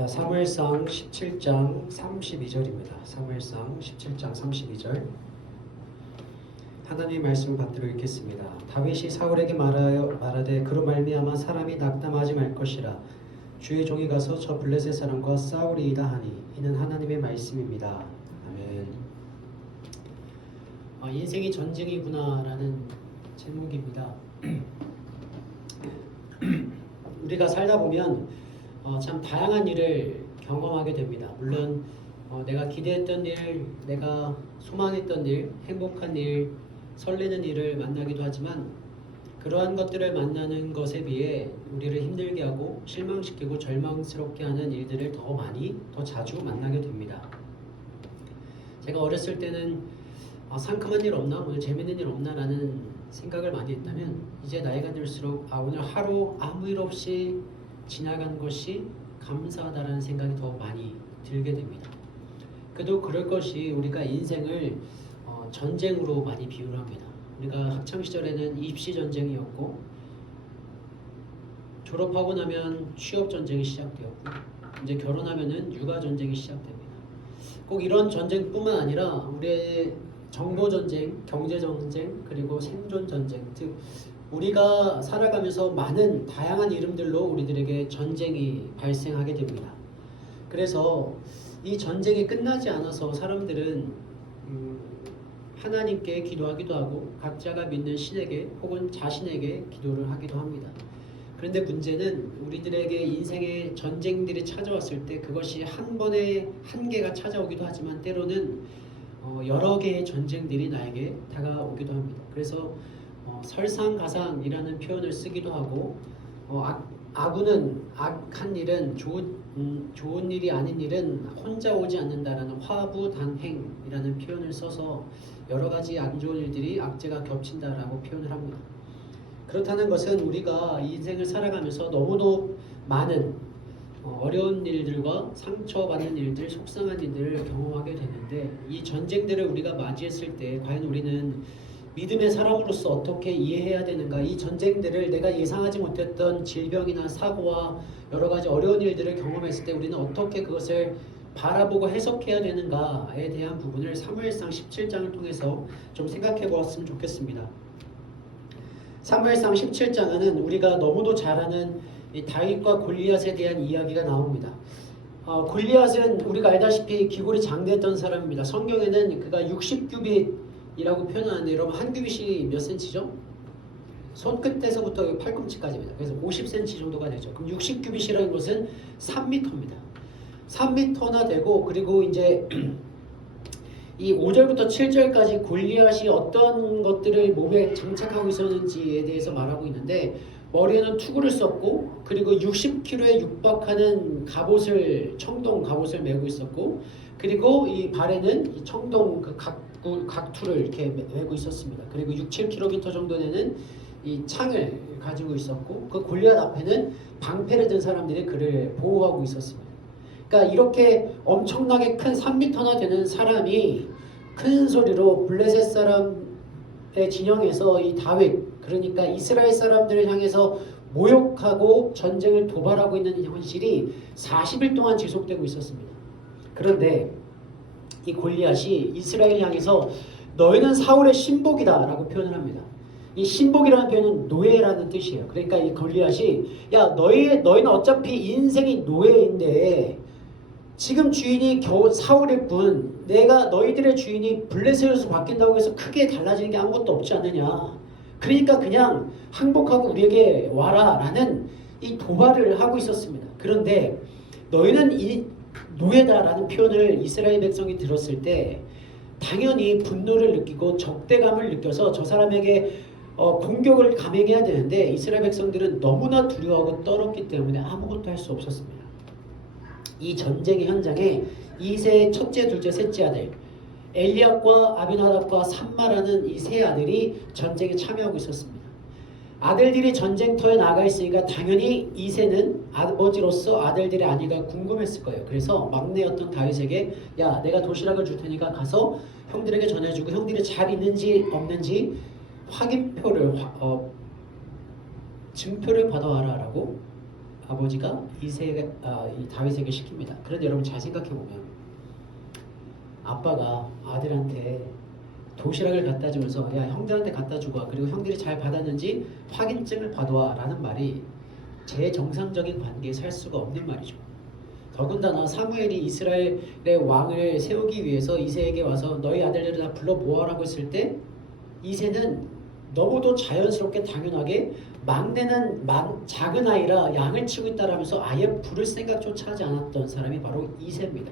자, 사무엘상 17장 32절입니다. 사무엘상 17장 32절. 하나님의 말씀을 받들어 읽겠습니다. 다윗이 사울에게 말하되 그로 말미암아 사람이 낙담하지 말 것이라. 주의 종이 가서 저 블레셋 사람과 싸우리이다 하니 이는 하나님의 말씀입니다. 아멘. 인생이 전쟁이구나라는 제목입니다. 우리가 살다 보면 참 다양한 일을 경험하게 됩니다. 물론 내가 기대했던 일, 내가 소망했던 일, 행복한 일, 설레는 일을 만나기도 하지만 그러한 것들을 만나는 것에 비해 우리를 힘들게 하고 실망시키고 절망스럽게 하는 일들을 더 많이, 더 자주 만나게 됩니다. 제가 어렸을 때는 상큼한 일 없나? 오늘 재밌는 일 없나? 라는 생각을 많이 했다면 이제 나이가 들수록 오늘 하루 아무 일 없이 지나간 것이 감사하다라는 생각이 더 많이 들게 됩니다. 그래도 그럴 것이 우리가 인생을 전쟁으로 많이 비유를 합니다. 우리가 학창시절에는 입시전쟁이었고 졸업하고 나면 취업전쟁이 시작되었고 이제 결혼하면은 육아전쟁이 시작됩니다. 꼭 이런 전쟁뿐만 아니라 우리의 정보전쟁, 경제전쟁, 그리고 생존전쟁, 즉 우리가 살아가면서 많은 다양한 이름들로 우리들에게 전쟁이 발생하게 됩니다. 그래서 이 전쟁이 끝나지 않아서 사람들은 하나님께 기도하기도 하고 각자가 믿는 신에게 혹은 자신에게 기도를 하기도 합니다. 그런데 문제는 우리들에게 인생의 전쟁들이 찾아왔을 때 그것이 한 번에 한계가 찾아오기도 하지만 때로는 여러 개의 전쟁들이 나에게 다가오기도 합니다. 그래서 설상가상이라는 표현을 쓰기도 하고 악운은 악한 일은 좋은 일이 아닌 일은 혼자 오지 않는다라는 화부단행이라는 표현을 써서 여러 가지 안 좋은 일들이 악재가 겹친다라고 표현을 합니다. 그렇다는 것은 우리가 인생을 살아가면서 너무도 많은 어려운 일들과 상처받는 일들, 속상한 일들을 경험하게 되는데 이 전쟁들을 우리가 맞이했을 때 과연 우리는 믿음의 사람으로서 어떻게 이해해야 되는가? 이 전쟁들을 내가 예상하지 못했던 질병이나 사고와 여러 가지 어려운 일들을 경험했을 때 우리는 어떻게 그것을 바라보고 해석해야 되는가에 대한 부분을 사무엘상 17장을 통해서 좀 생각해 보았으면 좋겠습니다. 사무엘상 17장에는 우리가 너무도 잘 아는 이 다윗과 골리앗에 대한 이야기가 나옵니다. 골리앗은 우리가 알다시피 기골이 장대했던 사람입니다. 성경에는 그가 60규빗이라고 표현하는데 여러분 한 규빗이 몇 센치죠? 손끝에서부터 팔꿈치까지입니다. 그래서 50cm 정도가 되죠. 그럼 60규빗이라는 것은 3m입니다. 3m나 되고 그리고 이제 이 5절부터 7절까지 골리앗이 어떤 것들을 몸에 장착하고 있었는지에 대해서 말하고 있는데 머리에는 투구를 썼고 그리고 60kg에 육박하는 청동 갑옷을 메고 있었고 그리고 이 발에는 이 청동 그 각투를 이렇게 메고 있었습니다. 그리고 6-7km 정도 되는 이 창을 가지고 있었고 그 골리앗 앞에는 방패를 든 사람들이 그를 보호하고 있었습니다. 그러니까 이렇게 엄청나게 큰 3m나 되는 사람이 큰 소리로 블레셋 사람의 진영에서 이 다윗 그러니까 이스라엘 사람들을 향해서 모욕하고 전쟁을 도발하고 있는 현실이 40일 동안 지속되고 있었습니다. 그런데 이 골리앗이 이스라엘을 향해서 너희는 사울의 신복이다 라고 표현을 합니다. 이 신복이라는 표현은 노예라는 뜻이에요. 그러니까 이 골리앗이 야 너희는 어차피 인생이 노예인데 지금 주인이 겨우 사울일 뿐 내가 너희들의 주인이 블레셋에서 바뀐다고 해서 크게 달라지는 게 아무것도 없지 않느냐. 그러니까 그냥 항복하고 우리에게 와라 라는 이 도발을 하고 있었습니다. 그런데 너희는 이 노예다라는 표현을 이스라엘 백성이 들었을 때 당연히 분노를 느끼고 적대감을 느껴서 저 사람에게 공격을 감행해야 되는데 이스라엘 백성들은 너무나 두려워하고 떨었기 때문에 아무것도 할 수 없었습니다. 이 전쟁의 현장에 이세의 첫째, 둘째, 셋째 아들 엘리압과 아비나답과 삼마라는 이 세 아들이 전쟁에 참여하고 있었습니다. 아들들이 전쟁터에 나가 있으니까 당연히 이세는 아버지로서 아들들의 안위가 궁금했을 거예요. 그래서 막내였던 다윗에게 야 내가 도시락을 줄 테니까 가서 형들에게 전해주고 형들이 잘 있는지 없는지 확인표를 증표를 받아와라 라고 아버지가 이 다윗에게 시킵니다. 그런데 여러분 잘 생각해 보면 아빠가 아들한테 도시락을 갖다 주면서 야 형들한테 갖다 주고 와. 그리고 형들이 잘 받았는지 확인증을 받아와 라는 말이 제 정상적인 관계에 살 수가 없는 말이죠. 더군다나 사무엘이 이스라엘의 왕을 세우기 위해서 이새에게 와서 너희 아들들을 다 불러 모아라고 했을 때 이새는 너무도 자연스럽게 당연하게 막내는 작은 아이라 양을 치고 있다라면서 아예 부를 생각조차 하지 않았던 사람이 바로 이새입니다.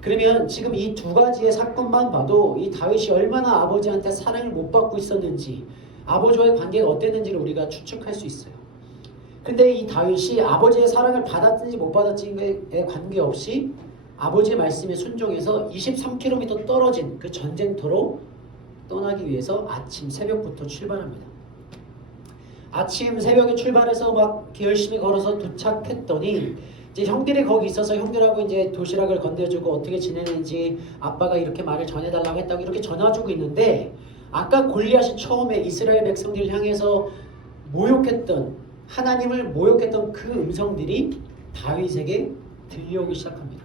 그러면 지금 이 두 가지의 사건만 봐도 이 다윗이 얼마나 아버지한테 사랑을 못 받고 있었는지 아버지와의 관계가 어땠는지를 우리가 추측할 수 있어요. 근데 이 다윗이 아버지의 사랑을 받았든지 못 받았든지에 관계없이 아버지의 말씀에 순종해서 23km 떨어진 그 전쟁터로 떠나기 위해서 아침 새벽부터 출발합니다. 아침 새벽에 출발해서 막 열심히 걸어서 도착했더니 이제 형들이 거기 있어서 형들하고 이제 도시락을 건네주고 어떻게 지내는지 아빠가 이렇게 말을 전해달라고 했다고 이렇게 전해주고 있는데 아까 골리앗이 처음에 이스라엘 백성들을 향해서 하나님을 모욕했던 그 음성들이 다윗에게 들려오기 시작합니다.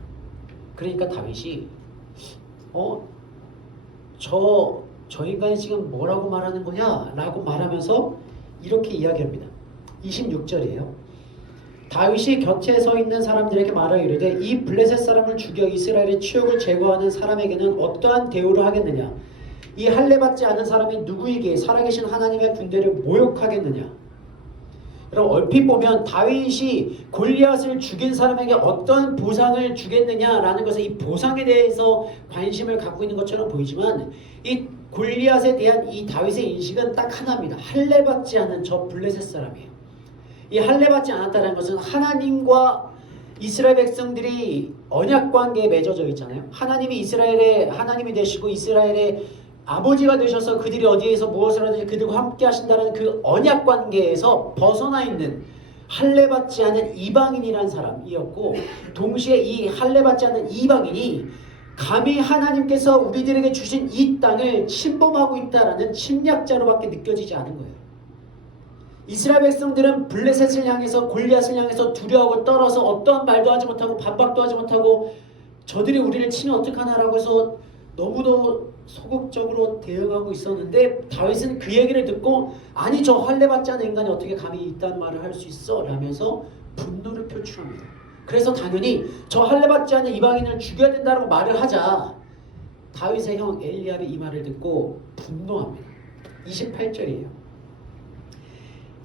그러니까 다윗이 저 인간이 지금 뭐라고 말하는 거냐? 라고 말하면서 이렇게 이야기합니다. 26절이에요. 다윗이 곁에 서 있는 사람들에게 말하여 이르되 이 블레셋 사람을 죽여 이스라엘의 치욕을 제거하는 사람에게는 어떠한 대우를 하겠느냐? 이 할례받지 않은 사람이 누구에게 살아계신 하나님의 군대를 모욕하겠느냐? 여러분 얼핏 보면 다윗이 골리앗을 죽인 사람에게 어떤 보상을 주겠느냐라는 것은 이 보상에 대해서 관심을 갖고 있는 것처럼 보이지만 이 골리앗에 대한 이 다윗의 인식은 딱 하나입니다. 할례받지 않은 저 블레셋 사람이에요. 이 할례받지 않았다는 것은 하나님과 이스라엘 백성들이 언약 관계에 맺어져 있잖아요. 하나님이 이스라엘의 하나님이 되시고 이스라엘의 아버지가 되셔서 그들이 어디에서 무엇을 하든지 그들과 함께 하신다는 그 언약 관계에서 벗어나 있는 할례받지 않은 이방인이라는 사람이었고 동시에 이 할례받지 않은 이방인이 감히 하나님께서 우리들에게 주신 이 땅을 침범하고 있다라는 침략자로밖에 느껴지지 않은 거예요. 이스라엘 백성들은 블레셋을 향해서 골리앗을 향해서 두려워하고 떨어서 어떠한 말도 하지 못하고 반박도 하지 못하고 저들이 우리를 치면 어떡하나라고 해서 너무도 소극적으로 대응하고 있었는데 다윗은 그 얘기를 듣고 아니 저 할례받지 않은 인간이 어떻게 감히 이딴 말을 할 수 있어? 라면서 분노를 표출합니다. 그래서 당연히 저 할례받지 않은 이방인을 죽여야 된다고 말을 하자 다윗의 형 엘리압이 이 말을 듣고 분노합니다. 28절이에요.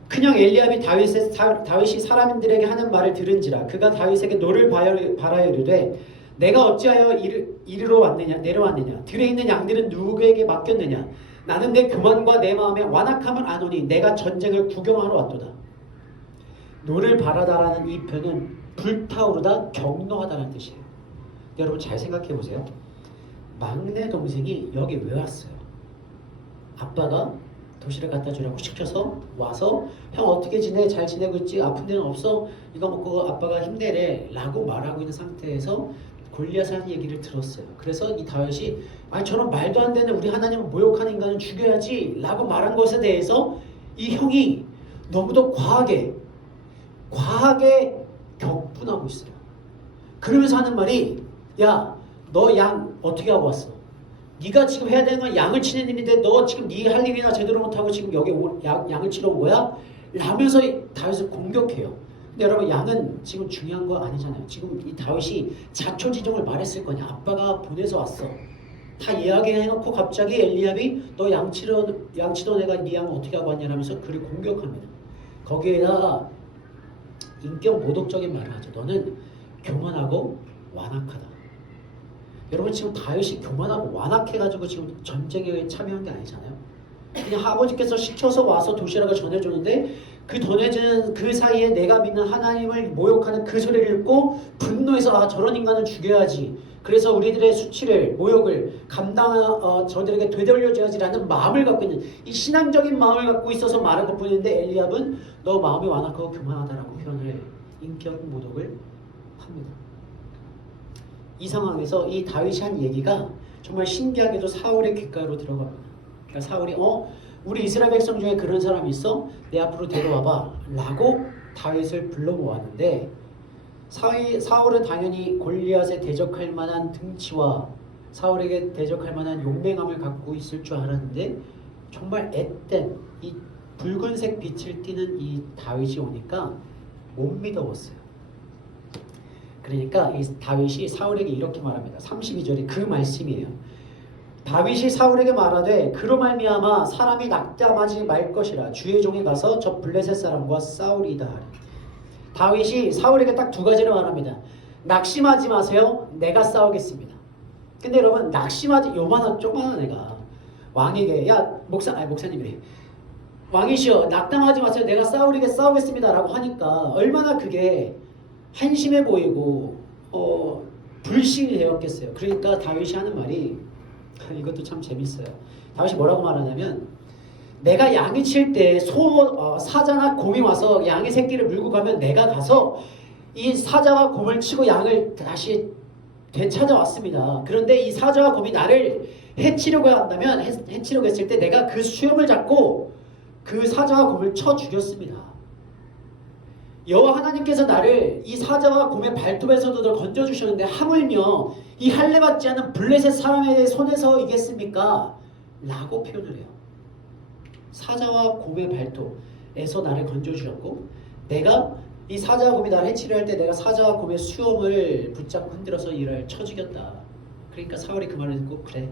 큰형 엘리압이 다윗이 사람들에게 하는 말을 들은지라 그가 다윗에게 노를 바라여 이르되 내가 어찌하여 이리로 내려왔느냐 들에 있는 양들은 누구에게 맡겼느냐 나는 내 교만과 내 마음의 완악함을 아노니 내가 전쟁을 구경하러 왔도다. 노를 바라다라는 이 표현은 불타오르다 경노하다는 뜻이에요. 여러분 잘 생각해 보세요. 막내 동생이 여기 왜 왔어요? 아빠가 도시락 갖다 주라고 시켜서 와서 형 어떻게 지내? 잘 지내고 있지? 아픈 데는 없어? 이거 먹고 아빠가 힘내래 라고 말하고 있는 상태에서 골리앗 하는 얘기를 들었어요. 그래서 이 다윗이 저런 말도 안 되는 우리 하나님을 모욕하는 인간은 죽여야지 라고 말한 것에 대해서 이 형이 너무도 과하게 격분하고 있어요. 그러면서 하는 말이 야 너 양 어떻게 하고 왔어? 네가 지금 해야 되는 건 양을 치는 일인데 너 지금 네 할 일이나 제대로 못하고 지금 여기 양을 치러 온 거야? 라면서 다윗을 공격해요. 근데 여러분 양은 지금 중요한 거 아니잖아요. 지금 이 다윗이 자초지종을 말했을 거냐. 아빠가 보내서 왔어. 다 이야기해놓고 갑자기 엘리압이 너 양치던 애가 네 양을 어떻게 하고 왔냐라면서 그를 공격합니다. 거기에다가 인격 모독적인 말을 하죠. 너는 교만하고 완악하다. 여러분 지금 다윗이 교만하고 완악해가지고 지금 전쟁에 참여한 게 아니잖아요. 그냥 아버지께서 시켜서 와서 도시락을 전해주는데 그 전해지는 그 사이에 내가 믿는 하나님을 모욕하는 그 소리를 듣고 분노해서 저런 인간을 죽여야지. 그래서 우리들의 수치를 모욕을 저들에게 되돌려줘야지라는 마음을 갖고 있는 이 신앙적인 마음을 갖고 있어서 말한 것뿐인데 엘리압은 너 마음이 완악하고 교만하다라고 표현을 인격 모독을 합니다. 이 상황에서 이 다윗이 한 얘기가 정말 신기하게도 사울의 귓가로 들어갑니다. 그러니까 사울이 우리 이스라엘 백성 중에 그런 사람이 있어? 내 앞으로 데려와봐 라고 다윗을 불러 모았는데 사울은 당연히 골리앗에 대적할 만한 등치와 사울에게 대적할 만한 용맹함을 갖고 있을 줄 알았는데 정말 앳된 이 붉은색 빛을 띠는 이 다윗이 오니까 못 믿어봤어요. 그러니까 이 다윗이 사울에게 이렇게 말합니다. 32절이 그 말씀이에요. 다윗이 사울에게 말하되 그로 말미암아 사람이 낙담하지 말 것이라 주의 종이 가서 저 블레셋 사람과 싸우리이다 하리. 다윗이 사울에게 딱 두 가지를 말합니다. 낙심하지 마세요. 내가 싸우겠습니다. 근데 여러분 낙심하지 요만한 조그만한 애가 왕에게 야 목사님이 왕이시여 낙담하지 마세요. 내가 싸우겠습니다 라고 하니까 얼마나 그게 한심해 보이고 불신이 되었겠어요. 그러니까 다윗이 하는 말이 이것도 참 재밌어요. 다윗이 뭐라고 말하냐면 내가 양이 칠 때 사자나 곰이 와서 양의 새끼를 물고 가면 내가 가서 이 사자와 곰을 치고 양을 다시 되찾아왔습니다. 그런데 이 사자와 곰이 나를 해치려고 한다면 해치려고 했을 때 내가 그 수염을 잡고 그 사자와 곰을 쳐 죽였습니다. 여호와 하나님께서 나를 이 사자와 곰의 발톱에서도 건져주셨는데 하물며 이 할례받지 않은 블레셋 사람의 손에서 이겠습니까? 라고 표현을 해요. 사자와 곰의 발톱에서 나를 건져주셨고 내가 이 사자와 곰이 나를 해치려 할 때 내가 사자와 곰의 수염을 붙잡고 흔들어서 이를 쳐 죽였다. 그러니까 사울이 그 말을 듣고 그래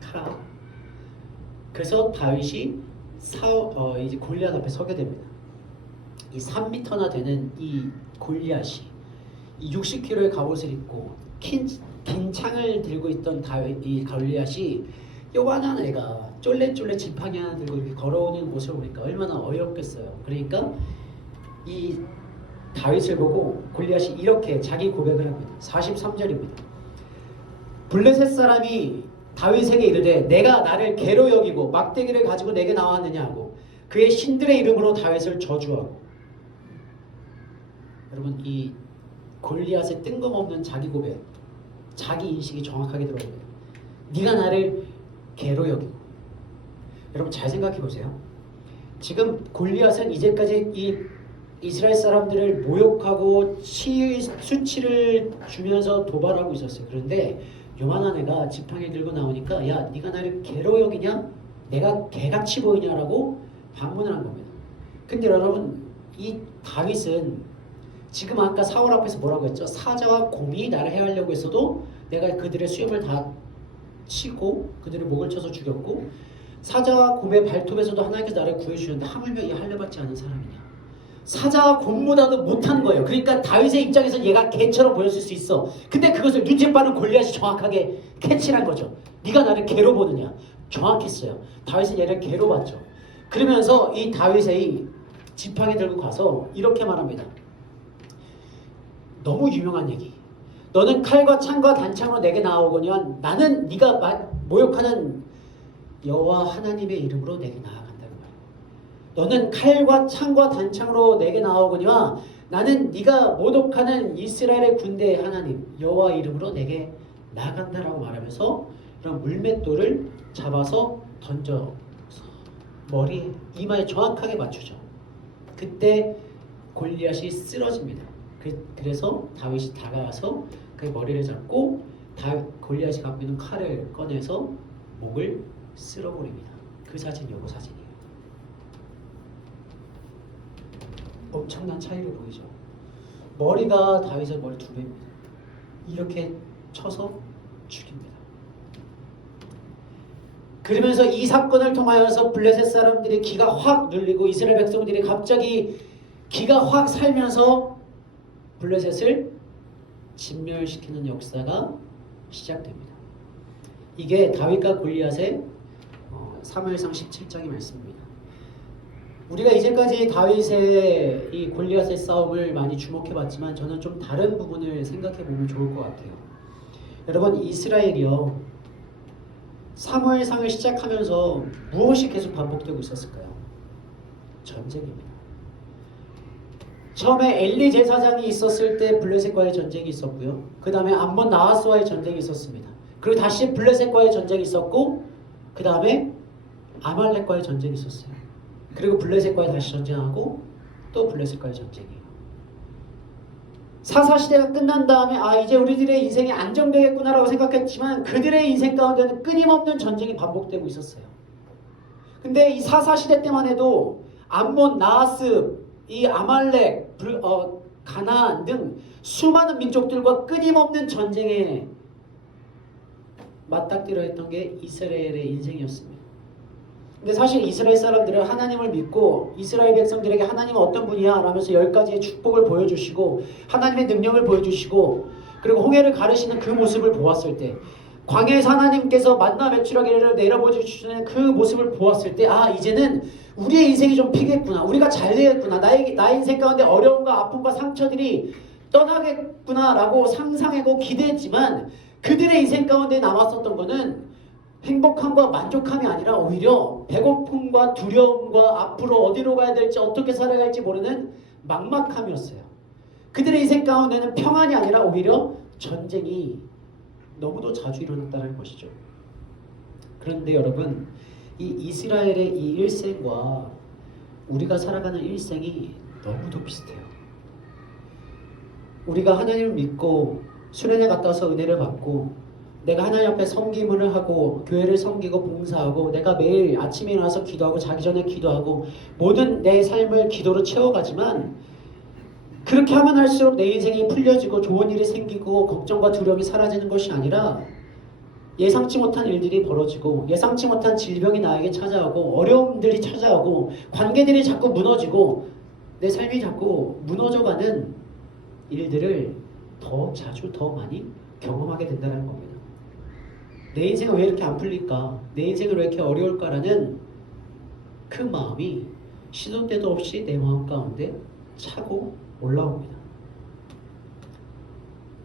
가라. 그래서 다윗이 이제 골리앗 앞에 서게 됩니다. 이 3m나 되는 이 골리앗이 이 60kg의 갑옷을 입고 긴 창을 들고 있던 이 골리앗이 요만한 애가 쫄래쫄래 지팡이 하나 들고 이렇게 걸어오는 모습을 보니까 얼마나 어이없겠어요. 그러니까 이 다윗을 보고 골리앗이 이렇게 자기 고백을 합니다. 43절입니다. 블레셋 사람이 다윗에게 이르되 내가 나를 개로 여기고 막대기를 가지고 내게 나왔느냐 하고 그의 신들의 이름으로 다윗을 저주하고. 여러분 이 골리앗의 뜬금없는 자기 고백, 자기 인식이 정확하게 들어옵니다. 네가 나를 개로 여기고. 여러분 잘 생각해 보세요. 지금 골리앗은 이제까지 이 이스라엘 사람들을 모욕하고 수치를 주면서 도발하고 있었어요. 그런데 요만한 애가 지팡이 들고 나오니까 야 네가 나를 개로 여기냐? 내가 개같이 보이냐라고 반문을 한 겁니다. 근데 여러분 이 다윗은 지금 아까 사울 앞에서 뭐라고 했죠? 사자와 곰이 나를 해하려고 했어도 내가 그들의 수염을 다 치고 그들의 목을 쳐서 죽였고 사자와 곰의 발톱에서도 하나님께서 나를 구해주셨는데 하물며 이 할례받지 않은 사람이냐? 사자와 곰보다도 못한 거예요. 그러니까 다윗의 입장에서 얘가 개처럼 보였을 수 있어. 근데 그것을 눈치 빠른 골리앗이 정확하게 캐치한 거죠. 네가 나를 개로 보느냐? 정확했어요. 다윗은 얘를 개로 봤죠. 그러면서 이 다윗의 지팡이 들고 가서 이렇게 말합니다. 너무 유명한 얘기. 너는 칼과 창과 단창으로 내게 나아오거니와 나는 네가 모욕하는 여호와 하나님의 이름으로 내게 나아간다는 거예요. 너는 칼과 창과 단창으로 내게 나아오거니와 나는 네가 모독하는 이스라엘의 군대의 하나님 여호와 이름으로 내게 나아간다라고 말하면서 이런 물맷돌을 잡아서 던져 머리 이마에 정확하게 맞추죠. 그때 골리앗이 쓰러집니다. 그래서 다윗이 다가와서 그 머리를 잡고 골리앗이 갖고 있는 칼을 꺼내서 목을 쓸어버립니다. 그 사진이 요거 사진이에요. 엄청난 차이를 보이죠. 머리가 다윗의 머리 2배입니다. 이렇게 쳐서 죽입니다. 그러면서 이 사건을 통하여서 블레셋 사람들이 기가 확 눌리고 이스라엘 백성들이 갑자기 기가 확 살면서 블레셋을 진멸시키는 역사가 시작됩니다. 이게 다윗과 골리앗의 사무엘상 17장의 말씀입니다. 우리가 이제까지 다윗의 이 골리앗의 싸움을 많이 주목해봤지만 저는 좀 다른 부분을 생각해보면 좋을 것 같아요. 여러분 이스라엘이요 사무엘상을 시작하면서 무엇이 계속 반복되고 있었을까요? 전쟁입니다. 처음에 엘리 제사장이 있었을 때 블레셋과의 전쟁이 있었고요. 그 다음에 암몬 나하스와의 전쟁이 있었습니다. 그리고 다시 블레셋과의 전쟁이 있었고 그 다음에 아말렉과의 전쟁이 있었어요. 그리고 블레셋과의 다시 전쟁하고 또 불렸을까요? 전쟁이. 사사시대가 끝난 다음에 이제 우리들의 인생이 안정되겠구나라고 생각했지만 그들의 인생 가운데는 끊임없는 전쟁이 반복되고 있었어요. 근데 이 사사시대 때만 해도 암몬, 나하스, 이 아말렉, 가나안 등 수많은 민족들과 끊임없는 전쟁에 맞닥뜨려 했던 게 이스라엘의 인생이었습니다. 근데 사실 이스라엘 사람들은 하나님을 믿고 이스라엘 백성들에게 하나님은 어떤 분이야? 라면서 10가지의 축복을 보여주시고 하나님의 능력을 보여주시고 그리고 홍해를 가르시는 그 모습을 보았을 때 광야에서 하나님께서 만나 매출하기를 내려보여주시는 그 모습을 보았을 때 이제는 우리의 인생이 좀 피겠구나. 우리가 잘 되겠구나. 나의 인생 가운데 어려움과 아픔과 상처들이 떠나겠구나 라고 상상하고 기대했지만 그들의 인생 가운데 남았었던 거는 행복함과 만족함이 아니라 오히려 배고픔과 두려움과 앞으로 어디로 가야 될지 어떻게 살아갈지 모르는 막막함이었어요. 그들의 인생 가운데는 평안이 아니라 오히려 전쟁이 너무도 자주 일어났다는 것이죠. 그런데 여러분, 이 이스라엘의 이 일생과 우리가 살아가는 일생이 너무도 비슷해요. 우리가 하나님을 믿고 수련회 갔다 와서 은혜를 받고 내가 하나님 앞에 섬김을 하고 교회를 섬기고 봉사하고 내가 매일 아침에 일어나서 기도하고 자기 전에 기도하고 모든 내 삶을 기도로 채워가지만 그렇게 하면 할수록 내 인생이 풀려지고 좋은 일이 생기고 걱정과 두려움이 사라지는 것이 아니라 예상치 못한 일들이 벌어지고 예상치 못한 질병이 나에게 찾아오고 어려움들이 찾아오고 관계들이 자꾸 무너지고 내 삶이 자꾸 무너져가는 일들을 더 자주 더 많이 경험하게 된다는 겁니다. 내 인생은 왜 이렇게 안 풀릴까? 내 인생은 왜 이렇게 어려울까라는 그 마음이 시도 때도 없이 내 마음 가운데 차고 올라옵니다.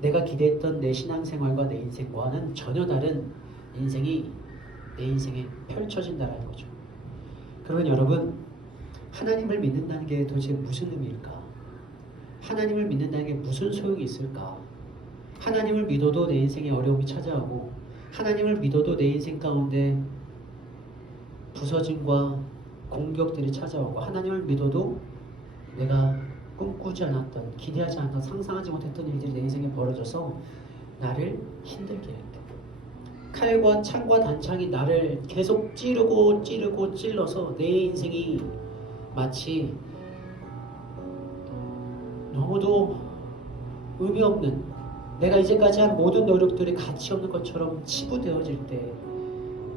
내가 기대했던 내 신앙생활과 내 인생과는 전혀 다른 인생이 내 인생에 펼쳐진다는 거죠. 그러면 여러분, 하나님을 믿는다는 게 도대체 무슨 의미일까? 하나님을 믿는다는 게 무슨 소용이 있을까? 하나님을 믿어도 내 인생에 어려움이 찾아오고 하나님을 믿어도 내 인생 가운데 부서짐과 공격들이 찾아오고 하나님을 믿어도 내가 꿈꾸지 않았던, 기대하지 않았던, 상상하지 못했던 일들이 내 인생에 벌어져서 나를 힘들게 할 때 칼과 창과 단창이 나를 계속 찌르고 찔러서 내 인생이 마치 너무도 의미 없는 내가 이제까지 한 모든 노력들이 가치 없는 것처럼 치부되어질 때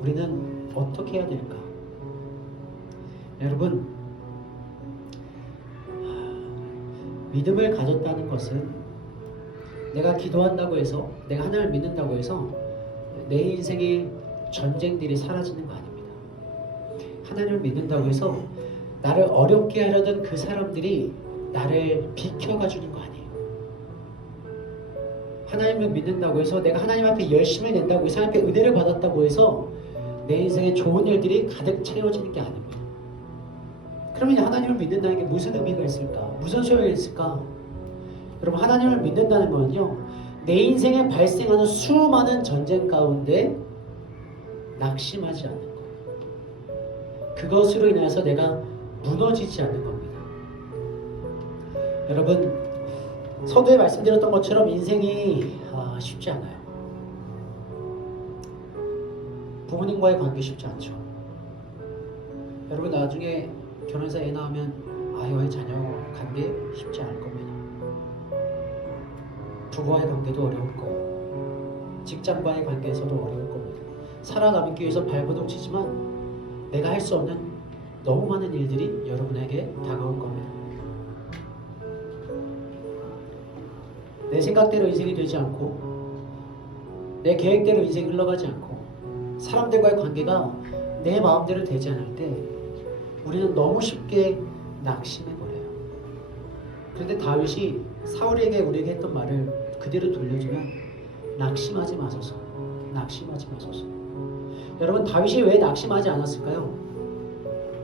우리는 어떻게 해야 될까? 여러분, 믿음을 가졌다는 것은 내가 기도한다고 해서 내가 하나님을 믿는다고 해서 내 인생의 전쟁들이 사라지는 거 아닙니다. 하나님을 믿는다고 해서 나를 어렵게 하려던 그 사람들이 나를 비켜가 주는 거 아니에요. 하나님을 믿는다고 해서 내가 하나님 앞에 열심히 낸다고 해서 하나님 앞에 은혜를 받았다고 해서 내 인생에 좋은 일들이 가득 채워지는 게 아닙니다. 그러면 하나님을 믿는다는 게 무슨 의미가 있을까? 무슨 소용이 있을까? 여러분, 하나님을 믿는다는 거는요, 내 인생에 발생하는 수많은 전쟁 가운데 낙심하지 않는 것. 그것으로 인해서 내가 무너지지 않는 겁니다. 여러분, 서두에 말씀드렸던 것처럼 인생이 쉽지 않아요. 부모님과의 관계 쉽지 않죠. 여러분, 나중에 결혼해서 애 낳으면 아이와의 자녀 관계 쉽지 않을 겁니다. 부부와의 관계도 어려울 거고 직장과의 관계에서도 어려울 겁니다. 살아남기 위해서 발버둥 치지만 내가 할 수 없는 너무 많은 일들이 여러분에게 다가올 겁니다. 내 생각대로 인생이 되지 않고 내 계획대로 인생이 흘러가지 않고 사람들과의 관계가 내 마음대로 되지 않을 때 우리는 너무 쉽게 낙심해버려요. 그런데 다윗이 사울에게 우리에게 했던 말을 그대로 돌려주면 낙심하지 마소서, 낙심하지 마소서. 여러분, 다윗이 왜 낙심하지 않았을까요?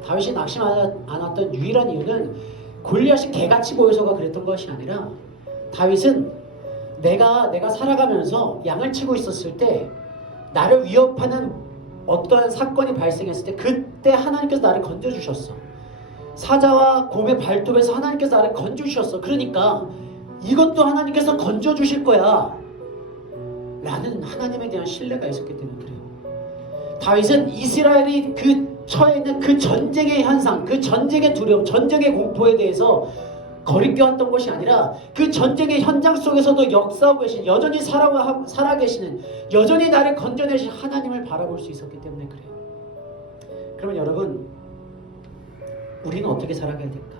다윗이 낙심하지 않았던 유일한 이유는 골리앗이 개같이 보여서가 그랬던 것이 아니라 다윗은 내가 살아가면서 양을 치고 있었을 때 나를 위협하는 어떠한 사건이 발생했을 때 그때 하나님께서 나를 건져주셨어. 사자와 곰의 발톱에서 하나님께서 나를 건져주셨어. 그러니까 이것도 하나님께서 건져주실 거야 라는 하나님에 대한 신뢰가 있었기 때문에 그래요. 다윗은 이스라엘이 그 처해 있는 그 전쟁의 현상, 그 전쟁의 두려움, 전쟁의 공포에 대해서 거리껴왔던 것이 아니라 그 전쟁의 현장 속에서도 역사하고 계신, 여전히 살아계시는, 여전히 나를 건져내신 하나님을 바라볼 수 있었기 때문에 그래요. 그러면 여러분, 우리는 어떻게 살아가야 될까?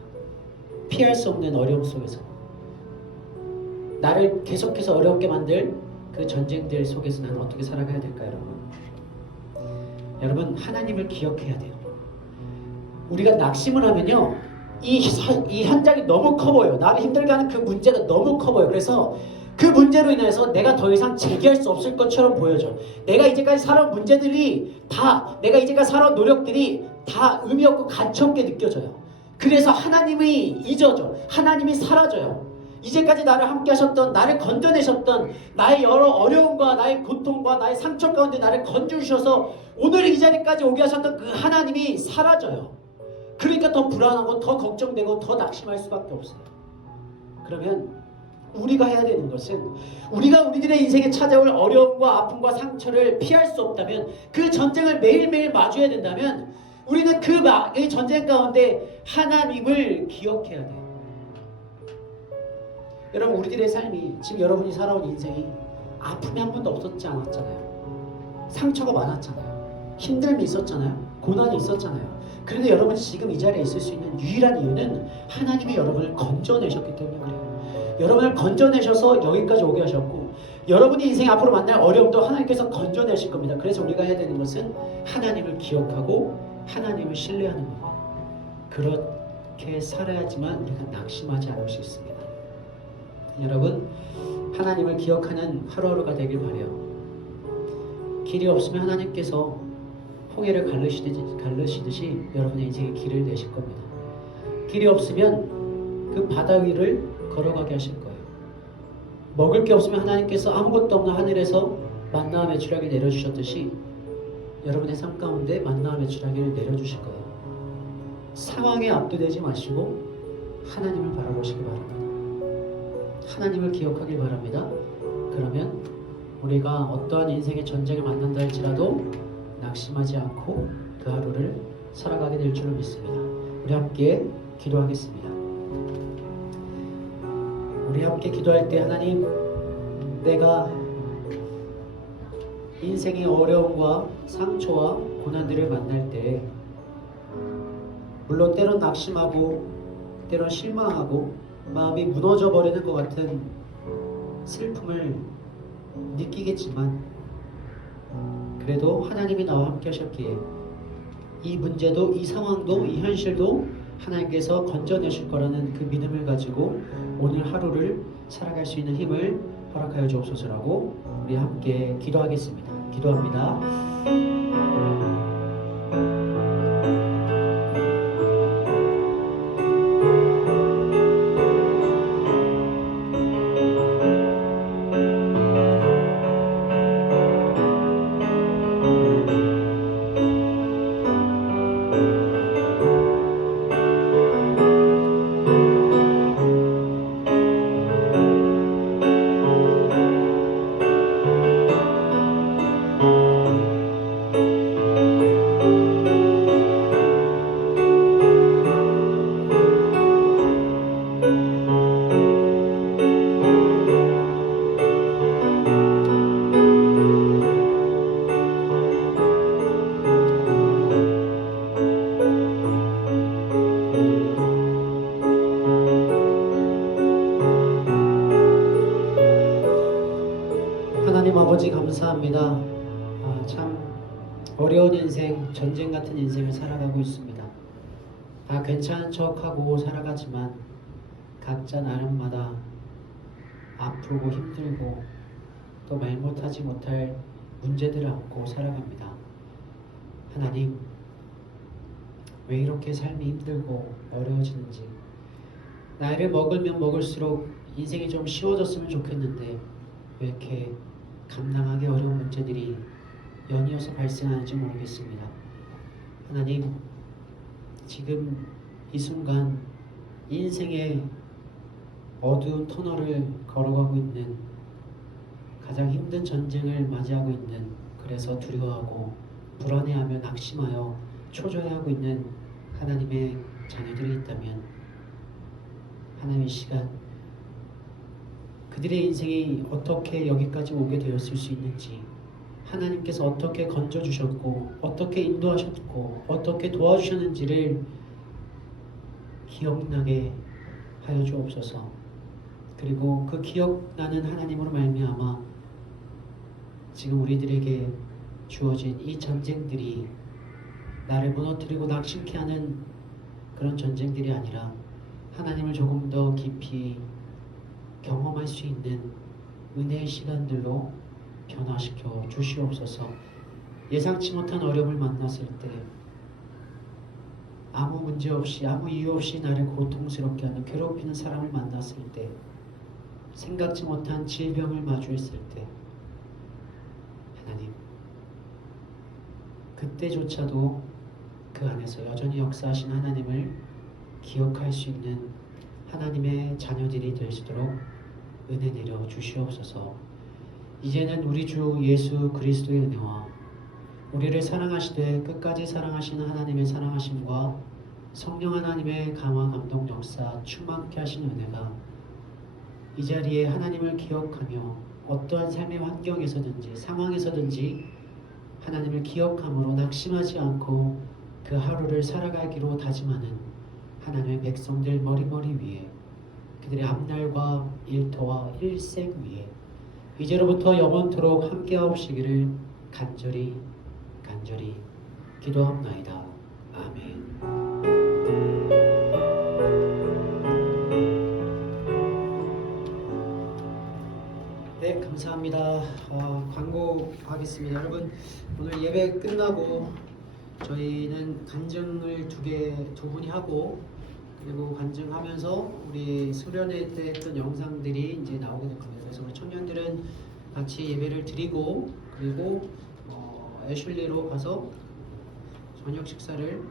피할 수 없는 어려움 속에서, 나를 계속해서 어렵게 만들 그 전쟁들 속에서 나는 어떻게 살아가야 될까? 여러분, 하나님을 기억해야 돼요. 우리가 낙심을 하면요, 이 현장이 너무 커 보여요. 나를 힘들게 하는 그 문제가 너무 커 보여요. 그래서 그 문제로 인해서 내가 더 이상 제기할 수 없을 것처럼 보여져. 내가 이제까지 살아온 문제들이 다, 내가 이제까지 살아온 노력들이 다 의미 없고 가치 없게 느껴져요. 그래서 하나님이 잊어져. 하나님이 사라져요. 이제까지 나를 함께 하셨던, 나를 건져내셨던, 나의 여러 어려움과 나의 고통과 나의 상처 가운데 나를 건져주셔서 오늘 이 자리까지 오게 하셨던 그 하나님이 사라져요. 그러니까 더 불안하고 더 걱정되고 더 낙심할 수밖에 없어요. 그러면 우리가 해야 되는 것은, 우리가 우리들의 인생에 찾아올 어려움과 아픔과 상처를 피할 수 없다면, 그 전쟁을 매일매일 마주해야 된다면, 우리는 그 전쟁 가운데 하나님을 기억해야 돼요. 여러분, 우리들의 삶이, 지금 여러분이 살아온 인생이 아픔이 한 번도 없었지 않았잖아요. 상처가 많았잖아요. 힘듦이 있었잖아요. 고난이 있었잖아요. 그런데 여러분이 지금 이 자리에 있을 수 있는 유일한 이유는 하나님이 여러분을 건져내셨기 때문에 그래요. 여러분을 건져내셔서 여기까지 오게 하셨고, 여러분이 인생 앞으로 만날 어려움도 하나님께서 건져내실 겁니다. 그래서 우리가 해야 되는 것은 하나님을 기억하고 하나님을 신뢰하는 것. 그렇게 살아야지만 우리가 낙심하지 않을 수 있습니다. 여러분, 하나님을 기억하는 하루하루가 되길 바라요. 길이 없으면 하나님께서 홍해를 가르시듯이 여러분의 인생에 길을 내실 겁니다. 길이 없으면 그 바다 위를 걸어가게 하실 거예요. 먹을 게 없으면 하나님께서 아무것도 없는 하늘에서 만나와 메추라기를 내려주셨듯이 여러분의 삶 가운데 만나와 메추라기를 내려주실 거예요. 상황에 압도되지 마시고 하나님을 바라보시기 바랍니다. 하나님을 기억하길 바랍니다. 그러면 우리가 어떠한 인생의 전쟁을 만난다 할지라도 낙심하지 않고 그 하루를 살아가게 될 줄을 믿습니다. 우리 함께 기도하겠습니다. 우리 함께 기도할 때, 하나님, 내가 인생의 어려움과 상처와 고난들을 만날 때, 물론 때론 낙심하고 때론 실망하고 마음이 무너져 버리는 것 같은 슬픔을 느끼겠지만, 그래도 하나님이 나와 함께 하셨기에 이 문제도, 이 상황도, 이 현실도 하나님께서 건져내실 거라는 그 믿음을 가지고 오늘 하루를 살아갈 수 있는 힘을 허락하여 주옵소서라고 우리 함께 기도하겠습니다. 기도합니다. 하나님 아버지, 감사합니다. 참 어려운 인생, 전쟁 같은 인생을 살아가고 있습니다. 다 괜찮은 척하고 살아가지만 각자 나름마다 아프고 힘들고 또 말 못하지 못할 문제들을 안고 살아갑니다. 하나님, 왜 이렇게 삶이 힘들고 어려워지는지, 나이를 먹으면 먹을수록 인생이 좀 쉬워졌으면 좋겠는데 왜 이렇게 감당하기 어려운 문제들이 연이어서 발생하는지 모르겠습니다. 하나님, 지금 이 순간 인생의 어두운 터널을 걸어가고 있는, 가장 힘든 전쟁을 맞이하고 있는, 그래서 두려워하고 불안해하며 낙심하여 초조해하고 있는 하나님의 자녀들이 있다면, 하나님 이 시간 그들의 인생이 어떻게 여기까지 오게 되었을 수 있는지, 하나님께서 어떻게 건져주셨고 어떻게 인도하셨고 어떻게 도와주셨는지를 기억나게 하여 주옵소서. 그리고 그 기억나는 하나님으로 말미암아 지금 우리들에게 주어진 이 전쟁들이 나를 무너뜨리고 낙심케 하는 그런 전쟁들이 아니라 하나님을 조금 더 깊이 경험할 수 있는 은혜의 시간들로 변화시켜 주시옵소서. 예상치 못한 어려움을 만났을 때, 아무 문제 없이 아무 이유 없이 나를 고통스럽게 하는 괴롭히는 사람을 만났을 때, 생각지 못한 질병을 마주했을 때, 하나님 그때조차도 그 안에서 여전히 역사하신 하나님을 기억할 수 있는 하나님의 자녀들이 될 수 있도록 은혜 내려 주시옵소서. 이제는 우리 주 예수 그리스도의 은혜와 우리를 사랑하시되 끝까지 사랑하시는 하나님의 사랑하심과 성령 하나님의 감화 감동 역사 충만케 하시는 은혜가 이 자리에 하나님을 기억하며 어떠한 삶의 환경에서든지 상황에서든지 하나님을 기억함으로 낙심하지 않고 그 하루를 살아가기로 다짐하는 하나님의 백성들 머리머리 위에, 그들의 앞날과 일터와 일생 위에 이제로부터 영원토록 함께하옵시기를 간절히 기도합나이다. 아멘. 네, 감사합니다. 광고하겠습니다. 여러분, 오늘 예배 끝나고 저희는 간증을 두 분이 하고, 그리고 간증하면서 우리 수련회 때 했던 영상들이 이제 나오게 될 겁니다. 그래서 우리 청년들은 같이 예배를 드리고, 그리고 애슐리로 가서 저녁 식사를